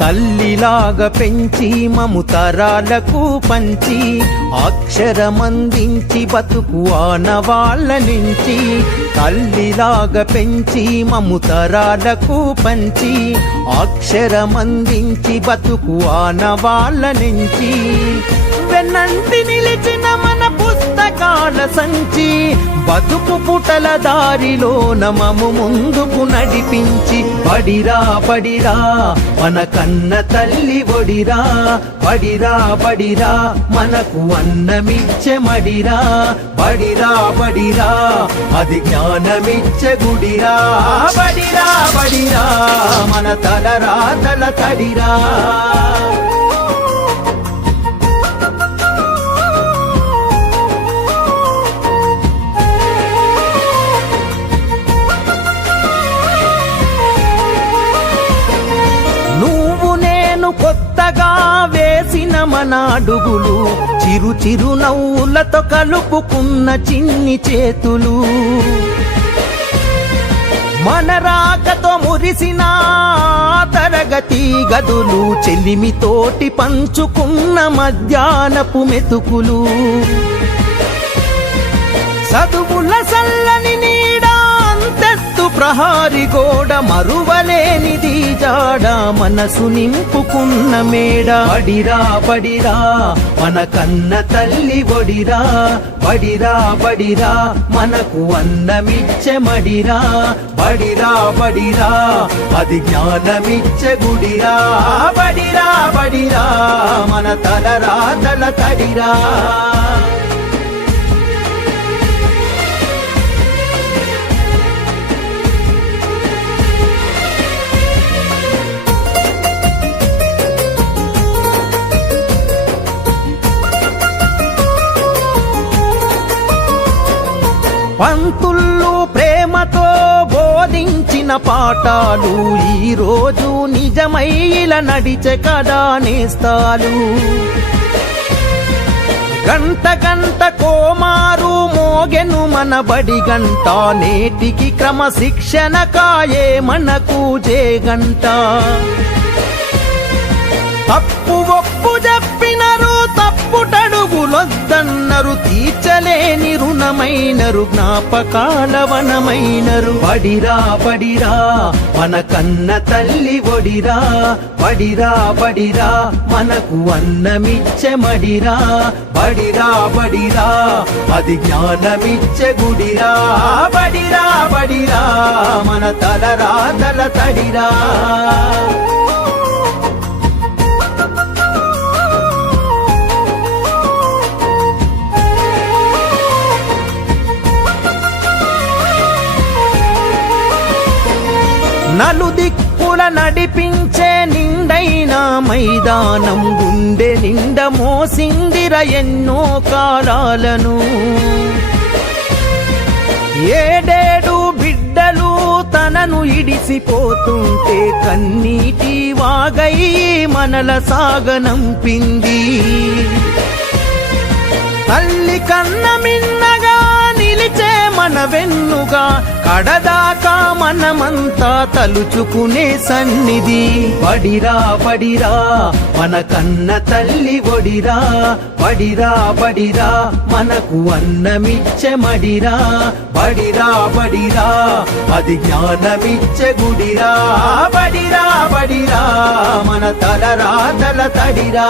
తల్లిలాగా పెంచి మము తరాలకు పంచి అక్షరమందించి బతుకు ఆనవాళ్ళ నుంచి తల్లిలాగా పెంచి మము తరాలకు పంచి అక్షరమందించి బతుకు ఆనవాళ్ళ నుంచి వెన్నంటి నిలిచిన మన పుస్తకాల సంచి బతుకు పుటల దారిలో నమము ముందుకు నడిపించి బడిరా బడిరా మన కన్న తల్లి ఒడిరా బడిరా బడిరా మనకు అన్నమిచ్చే మడిరా బడిరా బడిరా అది జ్ఞానమిచ్చే గుడిరా బడిరా బడిరా మన తలరా తల తడిరా కొత్తగా వేసిన మన అడుగులు చిరు చిరు నవ్వులతో కలుపుకున్న చిన్ని చేతులు మన రాకతో మురిసిన తరగతి గదులు చెలిమితోటి పంచుకున్న మధ్యాహ్నపు మెతుకులు చదువుల సల్లని నీడా అంతెత్తు ప్రహారి గోడ మరువలేనిది జాడ మనసు నింపుకున్న మేడ బడిరా బడిరా మన కన్న తల్లి ఒడిరా బడిరా బడిరా మనకు అన్నమిచ్చే మడిరా బడిరా బడిరా అది జ్ఞానమిచ్చే గుడిరా బడిరా బడిరా మన తలరా తల తడిరా పంతుళ్ళు ప్రేమతో బోధించిన పాఠాలు ఈరోజు నిజమై ఇలా నడిచే కదా నేస్తాలు గంట గంట కోమారు మోగెను మన బడి గంట నేటికి క్రమశిక్షణ కాయే మనకు జేగంట తప్పు ఒప్పు చెప్పినరు తప్పుటడుగులొద్దన్నరు తీర్చలేని రుణమైనరు జ్ఞాపకాల వనమైనరు బడిరా బడిరా మన కన్న తల్లి ఒడిరా బడిరా బడిరా మనకు అన్నమిచ్చే మడిరా బడిరా బడిరా అది జ్ఞానమిచ్చే గుడిరా బడిరా బడిరా మన తలరా తల తడిరా నలుదిక్కుల నడిపించే నిండైన మైదానం గుండె నిండ మోసిందిర ఎన్నో కాలాలను ఏడేడు బిడ్డలు తనను ఇడిసిపోతుంటే కన్నీటి వాగై మనల సాగనంపింది తల్లి కన్న మిన్నగా నిలిచే మన వెన్నుగా కడదాకా మనమంతా తలుచుకునే సన్నిధి బడిరా బడిరా మన కన్న తల్లి ఒడిరా బడిరా బడిరా మనకు అన్నమిచ్చే మడిరా బడిరా బడిరా అది జ్ఞానమిచ్చే గుడిరా బడిరా బడిరా మన తలరా తల తడిరా